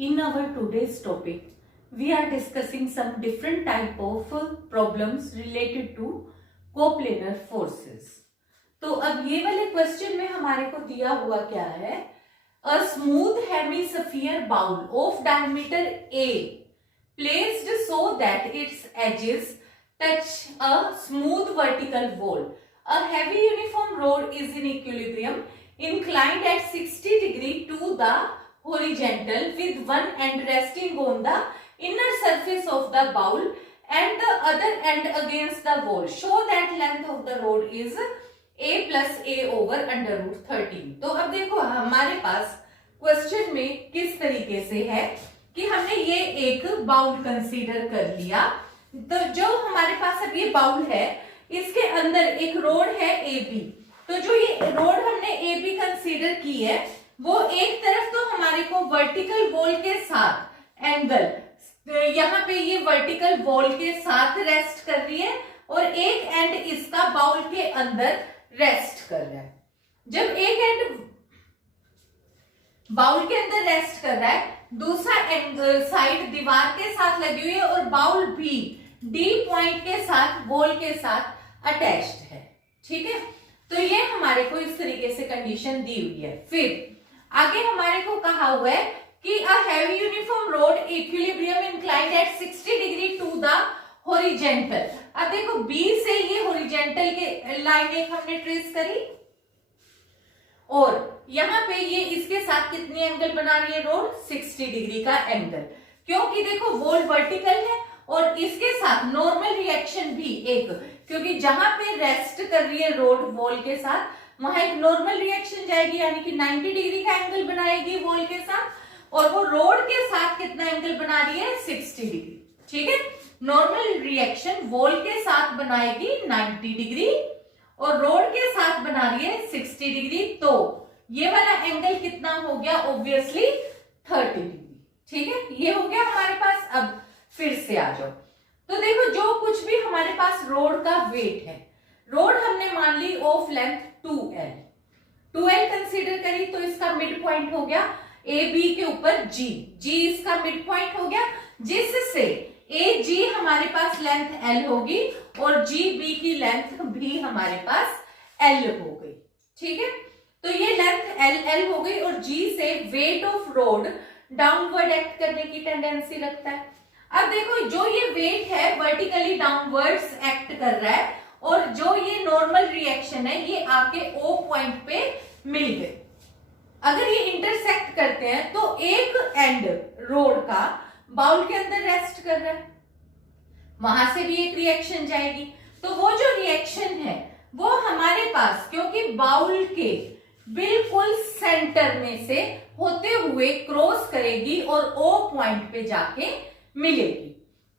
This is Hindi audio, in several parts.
In our today's topic, we are discussing some different type of problems related to coplanar forces. तो अब ये वाले क्वेश्चन में हमारे को दिया हुआ क्या है, a smooth hemisphere bowl of diameter A placed so that its edges touch a smooth vertical wall. A heavy uniform rod is in equilibrium, inclined at 60 degree to the horizontal with one end resting on the inner surface of the bowl and the other end against the wall. Show that length of the rod is a plus a over under root 13. तो अब देखो हमारे पास क्वेश्चन में किस तरीके से है कि हमने ये एक बाउल कंसीडर कर लिया। तो जो हमारे पास अब ये बाउल है, इसके अंदर एक रोड है ए बी। तो जो ये रोड हमने ए बी कंसीडर की है, वो एक तरफ तो हमारे को वर्टिकल वॉल के साथ एंगल, यहाँ पे ये वर्टिकल वॉल के साथ रेस्ट कर रही है और एक एंड इसका बाउल के अंदर रेस्ट कर रहा है। जब एक एंड बाउल के अंदर रेस्ट कर रहा है, दूसरा साइड दीवार के साथ लगी हुई है और बाउल भी डी पॉइंट के साथ वॉल के साथ अटैच्ड है। ठीक है, तो ये हमारे को इस तरीके से कंडीशन दी हुई है। फिर आगे हमारे को कहा हुआ है कि a heavy uniform rod equilibrium inclined at 60 degree to the horizontal. अब देखो बी से ये हॉरिजॉन्टल के लाइन एक हमने ट्रेस करी और यहाँ पे ये इसके साथ कितनी एंगल बना रही है रोड, 60 डिग्री का एंगल। क्योंकि देखो वॉल वर्टिकल है और इसके साथ नॉर्मल रिएक्शन भी एक, क्योंकि जहां पे रेस्ट कर रही है रोड वॉल के साथ, वहां एक नॉर्मल रिएक्शन जाएगी, यानी कि 90 डिग्री का एंगल बनाएगी वॉल के साथ, और वो रोड के साथ कितना एंगल बना रही है, 60 डिग्री। ठीक है, नॉर्मल रिएक्शन वॉल के साथ बनाएगी 90 डिग्री और रोड के साथ बना रही है 60 डिग्री। तो ये वाला एंगल कितना हो गया, ऑब्वियसली 30 डिग्री। ठीक है, ये हो गया हमारे पास। अब फिर से आ जाओ, तो देखो जो कुछ भी हमारे पास रोड का वेट है, रोड हमने मान ली ऑफ लेंथ 2L कंसीडर करी, तो इसका मिड पॉइंट हो गया ए बी के ऊपर जी, इसका मिड पॉइंट हो गया, जिससे ए जी हमारे पास लेंथ L होगी और जी बी की लेंथ भी हमारे पास L हो गई। ठीक है, तो ये लेंथ L हो गई और जी से weight of road downward act करने की टेंडेंसी रखता है। अब देखो जो ये वेट है वर्टिकली डाउनवर्ड्स एक्ट कर रहा है और जो ये नॉर्मल रिएक्शन है ये आके O पॉइंट पे मिल गए। अगर ये इंटरसेक्ट करते हैं तो एक एंड रोड का बाउल के अंदर रेस्ट कर रहा है, वहां से भी एक रिएक्शन जाएगी। तो वो जो रिएक्शन है वो हमारे पास, क्योंकि बाउल के बिल्कुल सेंटर में से होते हुए क्रॉस करेगी और O पॉइंट पे जाके मिलेगी।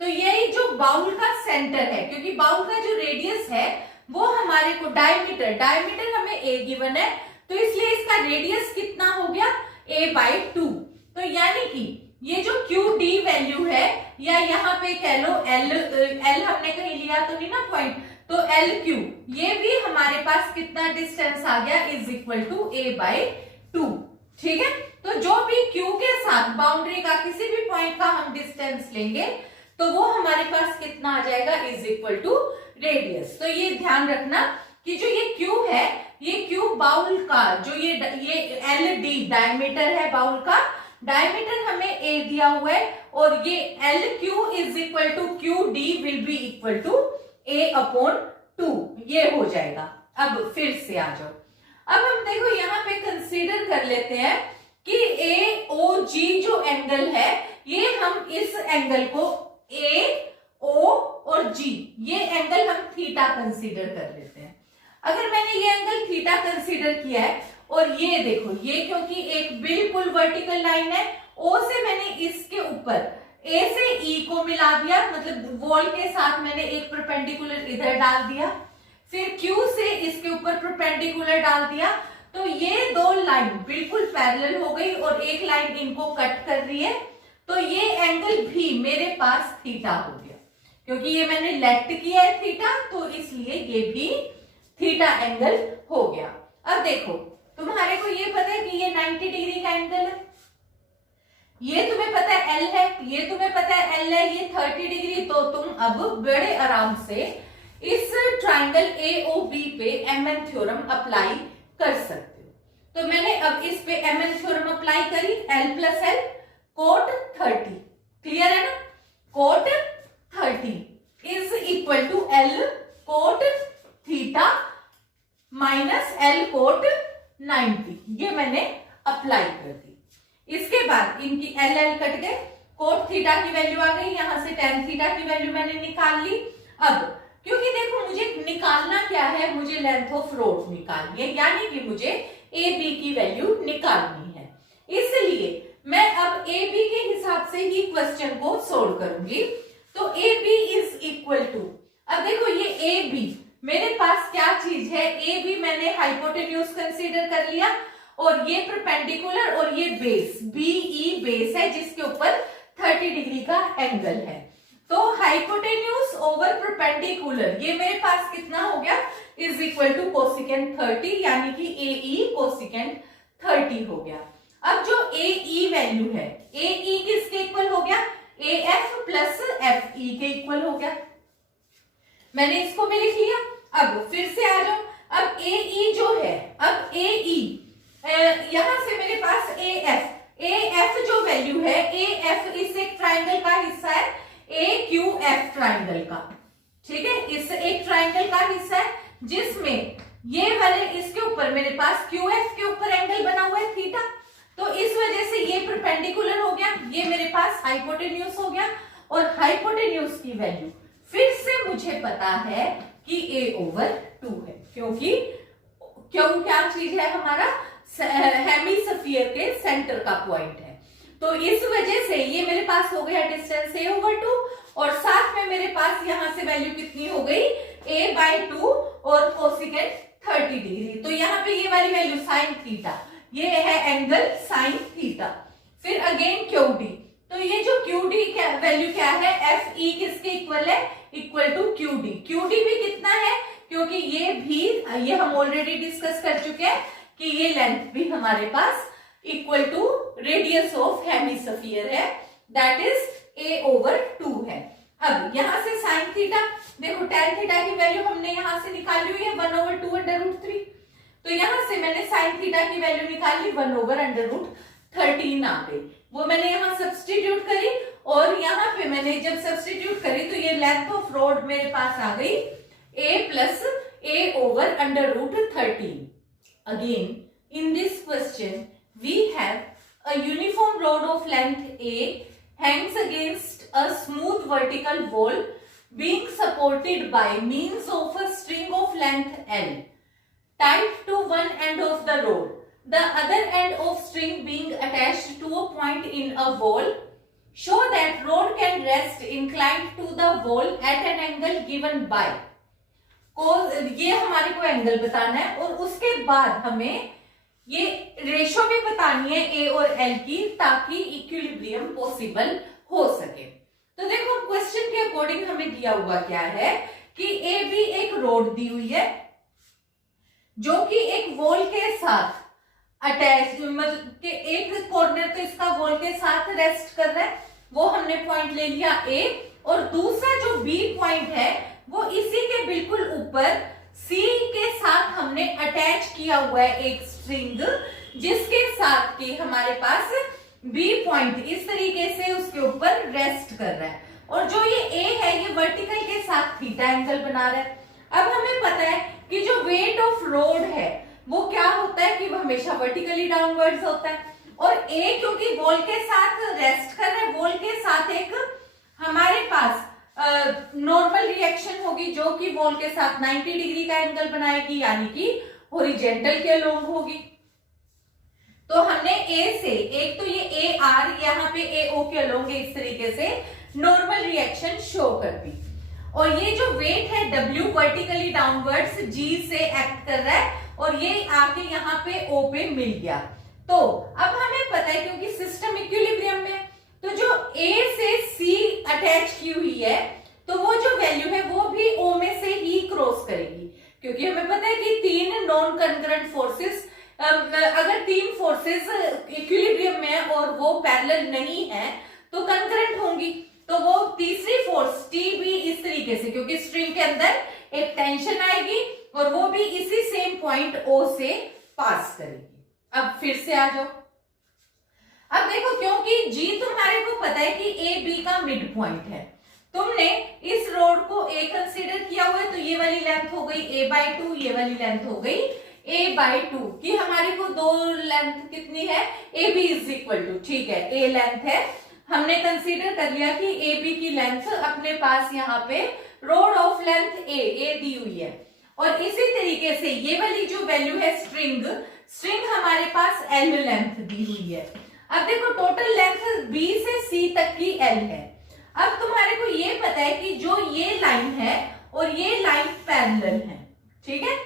तो यही जो बाउल का सेंटर है, क्योंकि बाउल का जो रेडियस है वो हमारे को डायमीटर हमें a गिवन है, तो इसलिए इसका रेडियस कितना हो गया, a/2। तो यानी कि ये जो QD वैल्यू है, या यहाँ पे कह लो L हमने कहीं लिया तो नहीं ना पॉइंट, तो LQ ये भी हमारे पास कितना डिस्टेंस आ गया, इज इक्वल टू a/2। ठीक है, तो जो भी Q के साथ बाउंड्री का किसी भी पॉइंट का हम डिस्टेंस लेंगे तो वो हमारे पास कितना आ जाएगा, इज इक्वल टू रेडियस। तो ये ध्यान रखना कि जो ये Q है, ये Q बाउल का जो ये LD डायमीटर है, बाउल का डायमीटर हमें A दिया हुआ है और ये LQ is equal to QD will be equal to A/2, ये हो जाएगा। अब फिर से आ जाओ, अब हम देखो यहाँ पे कंसीडर कर लेते हैं कि AOG जो एंगल है, ये हम इस एंगल को AO और G, ये एंगल हम थीटा कंसीडर कर लेते हैं। अगर मैंने ये एंगल थीटा कंसीडर किया है और ये देखो, ये क्योंकि एक बिल्कुल वर्टिकल लाइन है, O से मैंने इसके ऊपर A से E को मिला दिया, मतलब वॉल के साथ मैंने एक परपेंडिकुलर इधर डाल दिया, फिर Q से इसके ऊपर परपेंडिकुलर डाल दिया, तो ये दो लाइन बिल्कुल पैरेलल हो गई और एक लाइन इनको कट कर रही है। तो ये एंगल भी मेरे पास थीटा हो गया, क्योंकि ये मैंने लेफ्ट किया है थीटा, तो इसलिए ये भी थीटा एंगल हो गया। अब देखो तुम्हारे को ये पता है कि ये 90 डिग्री का एंगल है, ये तुम्हें पता है एल है, ये तुम्हें पता है एल है, ये 30 डिग्री। तो तुम अब बड़े आराम से इस ट्राइंगल AOB पे MN थ्योरम अप्लाई कर सकते हो। तो मैंने अब इस पे MN थ्योरम अप्लाई करी, L plus L cot 30, clear है ना? Cot 30 is equal to L cot theta minus L cot 90, ये मैंने अप्लाई कर दी। इसके बाद इनकी एल कट गए, कोट थीटा की वैल्यू आ गई, यहां से टेन थीटा की वैल्यू मैंने निकाल ली। अब क्योंकि देखो मुझे निकालना क्या है, मुझे लेंथ ऑफ रोड निकालनी है, यानी कि मुझे ए बी की वैल्यू निकालनी है। इसलिए मैं अब ए बी के हिसाब से ही क्वेश्चन को सोल्व करूंगी। तो A B is equal to, अब देखो ये ए बी मेरे पास क्या चीज है, ए बी मैंने हाइपोटेन्यूज कंसीडर कर लिया और ये परपेंडिकुलर और ये बेस बीई बेस है जिसके ऊपर 30 डिग्री का एंगल है। तो हाइपोटेन्यूज ओवर परपेंडिकुलर ये मेरे पास कितना हो गया, इज इक्वल टू कोसिकेंट 30, यानी कि AE कोसिकेंट 30 हो गया। अब जो AE वैल्यू है, AE किसके इक्वल हो गया, AF प्लस FE के इक्वल हो गया। मैंने इसको भी लिख लिया। अब फिर से आ जाओ, अब AE जो है, अब AE यहां से मेरे पास AF जो वैल्यू है, AF इस एक ट्राइंगल का हिस्सा है, AQF ट्राइंगल का, ठीक है, इस एक ट्राइंगल का हिस्सा है जिसमें ये वाले इसके ऊपर मेरे पास QF के ऊपर एंगल बना हुआ है थीटा। तो इस वजह से ये परपेंडिकुलर हो गया, ये मेरे पास हाइपोटेन्यूज हो गया और हाइपोटेन्यूज की वैल्यू फिर से मुझे पता है कि A/2 है, क्योंकि क्यों क्या चीज है, हमारा हेमिस्फीयर के सेंटर का पॉइंट है। तो इस वजह से ये मेरे पास हो गया डिस्टेंस A/2 और साथ में मेरे पास यहां से वैल्यू कितनी हो गई, A/2 और कोसिकेंट 30 डिग्री। तो यहाँ पे ये वाली वैल्यू साइन थीटा, ये है एंगल साइन थीटा। फिर अगेन QD, तो ये जो QD वैल्यू क्या है, FE किसके इक्वल है, इक्वल टू QD। QD भी कितना है, क्योंकि ये हम ऑलरेडी डिस्कस कर चुके हैं कि ये लेंथ भी हमारे पास equal to radius of hemisphere है, दैट इज A/2 है। अब यहां से साइन थीटा, देखो tan थीटा की वैल्यू हमने यहां से निकाली हुई है 1/2√3। तो यहां से मैंने साइन थीटा की वैल्यू निकाली 1/√13 आ गई, वो मैंने यहां सब्स्टिट्यूट करी और यहां पे मैंने जब सब्स्टिट्यूट करी तो ये लेंथ ऑफ रोड मेरे पास आ गई A plus A/√13। Again, in this question, we have a uniform rod of length A hangs against a smooth vertical wall being supported by means of a string of length L tied to one end of the rod, the other end of string being attached to a point in a wall. Show that rod can rest inclined to the wall at an angle given by, ये हमारे को एंगल बताना है और उसके बाद हमें ये रेशो भी बतानी है A और L की, ताकि इक्विलिब्रियम पॉसिबल हो सके। तो देखो क्वेश्चन के अकॉर्डिंग हमें दिया हुआ क्या है कि AB एक रोड दी हुई है जो कि एक वॉल के साथ अटैच, मतलब कि एक कॉर्नर तो इसका वॉल के साथ रेस्ट कर रहा है, वो हमने पॉइंट ले लिया A, और दूसरा जो B पॉइंट है वो इसी के बिल्कुल ऊपर C के साथ हमने अटैच किया हुआ है एक स्ट्रिंग, जिसके साथ कि हमारे पास B पॉइंट इस तरीके से उसके ऊपर रेस्ट कर रहा है और जो ये A है ये वर्टिकल के साथ थीटा एंगल बना रहा है। अब हमें पता है कि जो वेट ऑफ रोड है वो क्या होता है कि वो हमेशा वर्टिकली डाउनवर्ड्स होता है और A क्योंकि वॉल के साथ रेस्ट कर रहा है, वॉल के साथ एक हमारे पास नॉर्मल रिएक्शन होगी जो कि वॉल के साथ 90 डिग्री का एंगल बनाएगी, यानी कि हॉरिजॉन्टल के अलोंग होगी। तो हमने A से एक तो ये AR यहाँ पे AO के अलोंग इस तरीके से नॉर्मल रिएक्शन शो कर दी और ये जो वेट है W वर्टिकली डाउनवर्ड्स G से एक्ट कर रहा है और ये आके यहाँ पे O पे मिल गया। तो अब हमें पता है क्योंकि सिस्टम इक्विलिब्रियम में है तो जो A से C अटैच की हुई है तो वो जो वैल्यू है वो भी O में से ही क्रॉस करेगी, क्योंकि हमें पता है कि तीन नॉन कंकरेंट फोर्सेस, अगर तीन फोर्सेस इक्विलिब्रियम में है और वो पैरेलल नहीं हैं तो कंकरेंट होंगी, तो वो तीसरी फोर्स टी भी इस तरीके से, क्योंकि स्ट्रिंग के अंदर एक टेंशन आएगी और वो भी इसी सेम पॉइंट ओ से पास करेगी। अब फिर से आ जाओ, अब देखो क्योंकि जी तुम्हारे को पता है कि ए बी का मिड पॉइंट है, तुमने इस रोड को ए कंसीडर किया हुआ है, तो ये वाली लेंथ हो गई a/2, ये वाली लेंथ हो गई a/2 कि हमारी को दो लेंथ कितनी है, A B is equal to, ठीक है, ए लेंथ है, हमने कंसीडर कर लिया कि ए बी की लेंथ अपने पास यहाँ पे रोड ऑफ लेंथ ए दी हुई है, और इसी तरीके से ये वाली जो वैल्यू है स्ट्रिंग हमारे पास एल लेंथ दी हुई है। अब देखो टोटल लेंथ बी से सी तक की एल है। अब तुम्हारे को ये पता है कि जो ये लाइन है और ये लाइन पैरेलल है, ठीक है।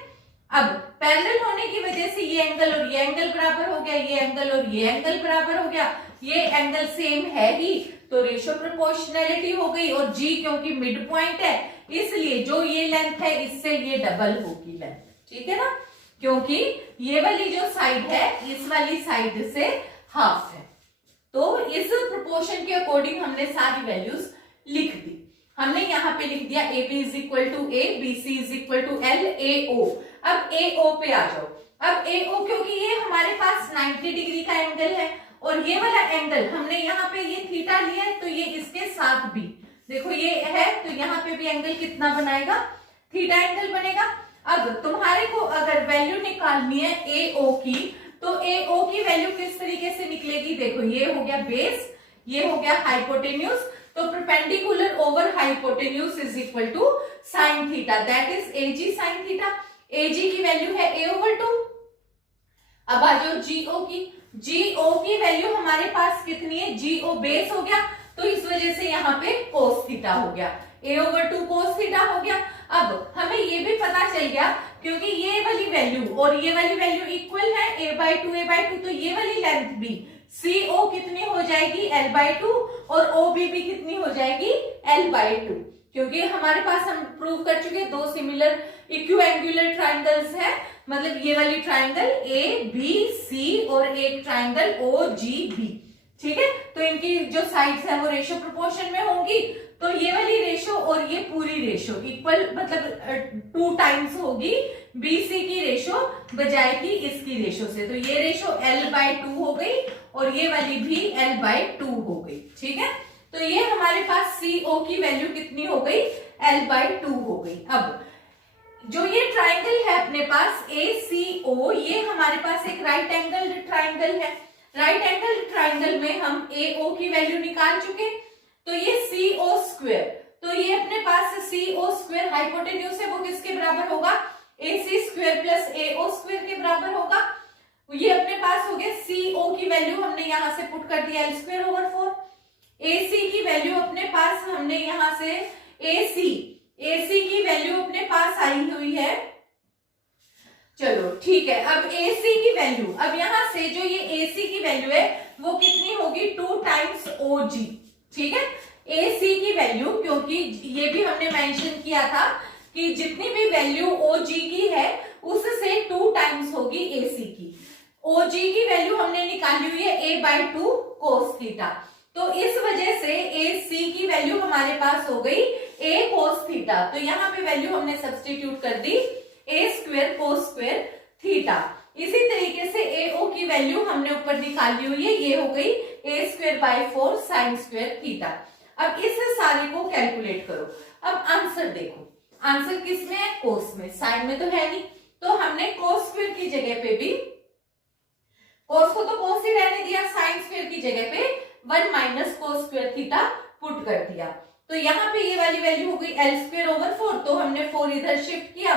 अब पैरेलल होने की वजह से ये एंगल और ये एंगल बराबर हो गया, ये एंगल और ये एंगल बराबर हो गया, ये एंगल सेम है ही, तो रेशियो प्रोपोर्शनैलिटी हो गई, और जी क्योंकि मिड पॉइंट है इसलिए जो ये लेंथ है इससे ये डबल होगी लेंथ, ठीक है ना, क्योंकि ये वाली जो साइड है इस वाली साइड से हाफ है। तो इस प्रोपोर्शन के अकॉर्डिंग हमने सारी वैल्यूज लिख दी। हमने यहाँ पे लिख दिया A B is equal to A, B C is equal to L, A O. अब ए ओ पे आ जाओ। अब ए ओ क्योंकि ये हमारे पास 90 डिग्री का एंगल है और ये वाला एंगल हमने यहाँ पे ये थीटा लिया है, तो ये इसके साथ भी देखो ये है, तो यहाँ पे भी एंगल कितना बनाएगा, थीटा एंगल बनेगा। अब तुम्हारे को अगर वैल्यू निकालनी है ए ओ की, तो ए ओ की वैल्यू किस तरीके से निकलेगी, देखो ये हो गया बेस, ये हो गया हाइपोटेन्यूज, तो perpendicular over hypotenuse is equal to sine theta, that is AG sine theta. AG की वैल्यू है ए ओवर 2। अब आ जाओ जीओ की, जीओ की वैल्यू हमारे पास कितनी है, जीओ बेस हो गया, तो इस वजह से यहाँ पे कोस थीटा हो गया, ए ओवर 2 कोस थीटा हो गया। अब हमें ये भी पता चल गया क्योंकि ये वाली वैल्यू और ये वाली वैल्यू इक्वल है, a/2 तो ये वाली लेंथ भी CO कितनी हो जाएगी, l/2, और OB भी कितनी हो जाएगी, l/2, क्योंकि हमारे पास हम प्रूव कर चुके दो सिमिलर इक्विएंगुलर ट्राइंगल्स है, मतलब ये वाली ट्राइंगल ABC और एक ट्राइंगल OGB, ठीक है। तो इनकी जो साइड्स है वो रेशियो प्रोपोर्शन में होंगी, तो ये वाली रेशो और ये पूरी रेशो इक्वल, मतलब 2 टाइम्स होगी BC की रेशो बजाय की इसकी रेशो से, तो ये रेशो l/2 हो गई और ये वाली भी l/2 हो गई, ठीक है। तो ये हमारे पास CO की वैल्यू कितनी हो गई, l/2 हो गई। अब जो ये ट्राइंगल है अपने पास ACO, ये हमारे पास एक राइट एंगल ट्राइंगल है। राइट एंगल ट्राइंगल में हम AO की वैल्यू निकाल चुके, तो ये CO स्क्वायर, तो ये अपने पास CO स्क्वायर हाइपोटेन्यूज है, वो किसके बराबर होगा, AC square plus AO square के बराबर होगा। ये अपने पास हो गया CO की वैल्यू हमने यहां से पुट कर दिया l² ओवर 4। AC की वैल्यू अपने पास हमने यहां से AC की वैल्यू अपने पास आई हुई है, चलो ठीक है। अब AC की वैल्यू, अब यहां से जो ये AC की वैल्यू है वो कितनी होगी, 2 टाइम्स OG, ठीक है। AC की वैल्यू, क्योंकि ये भी हमने मेंशन किया था कि जितनी भी वैल्यू OG की है उससे 2 टाइम्स होगी AC की। OG की वैल्यू हमने निकाली हुई है a/2 cos थीटा, तो इस वजह से AC की वैल्यू हमारे पास हो गई a cos थीटा, तो यहाँ पे वैल्यू हमने सब्स्टिट्यूट कर दी a² cos² थीटा। इसी तरीके से AO की वैल्यू हमने ऊपर निकाली हुई है, ये हो गई a²/4 sin² थीटा। अब इस सारे को कैलकुलेट करो। अब आंसर देखो, आंसर किस में है, कोस में, साइन में तो है नहीं, तो हमने cos² की जगह पे भी, कोस को तो कोस ही रहने दिया, sin² की जगह पे 1 - cos² थीटा पुट कर दिया, तो यहाँ पे ये वाली वैल्यू हो गई l² ओवर 4, तो हमने 4 इधर शिफ्ट किया,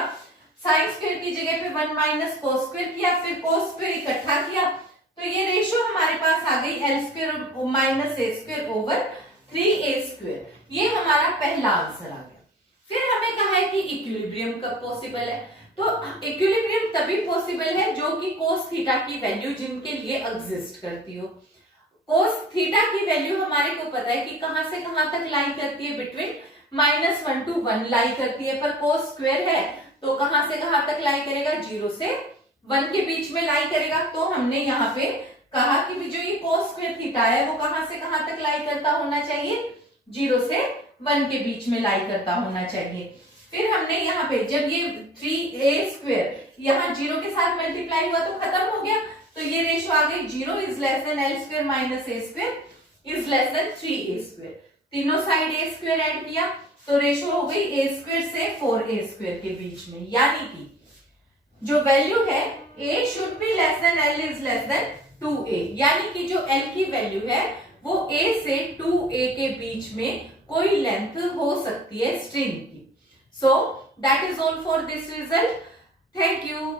sin² की जगह पे 1 - cos² किया, फिर cos² इकट्ठा किया, तो ये रेशियो हमारे पास आ गई l² - a² ओवर 3a²। ये हमारा पहला आंसर आ गया। फिर हमें कहा है कि इक्विलिब्रियम कब पॉसिबल है, तो इक्विलिब्रियम तभी पॉसिबल है जो कि cos थीटा की वैल्यू जिनके लिए एग्जिस्ट करती हो। cos थीटा की वैल्यू हमारे को पता है कि कहां से कहां तक लाई करती है, बिटवीन -1 to 1 लाई करती है, पर cos स्क्वायर है तो कहां से कहां तक लाई करेगा, 0 से 1 के बीच में लाई करेगा, तो हमने यहाँ पे कहा कि भी जो ये cos स्क्वायर थीटा है वो कहां से कहां तक लाई करता होना चाहिए, 0 से 1 के बीच में लाई करता होना चाहिए। फिर हमने यहाँ पे जब ये 3a स्क्वायर यहाँ 0 के साथ मल्टीप्लाई हुआ तो खत्म हो गया, तो ये रेशो आ गई 0 is less than l square minus a square is less than 3a square. तीनों साइड a स्क्वायर ऐड किया तो रेशो हो गई a स्क्वायर से 4a स्क्वायर के बीच में, यानी कि जो वैल्यू है a should be less than l is less than 2a, यानी कि जो l की वैल्यू है वो a से 2a के बीच में कोई लेंथ हो सकती है स्ट्रिंग की। So that is all for this result. Thank you.